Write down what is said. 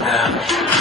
Yeah.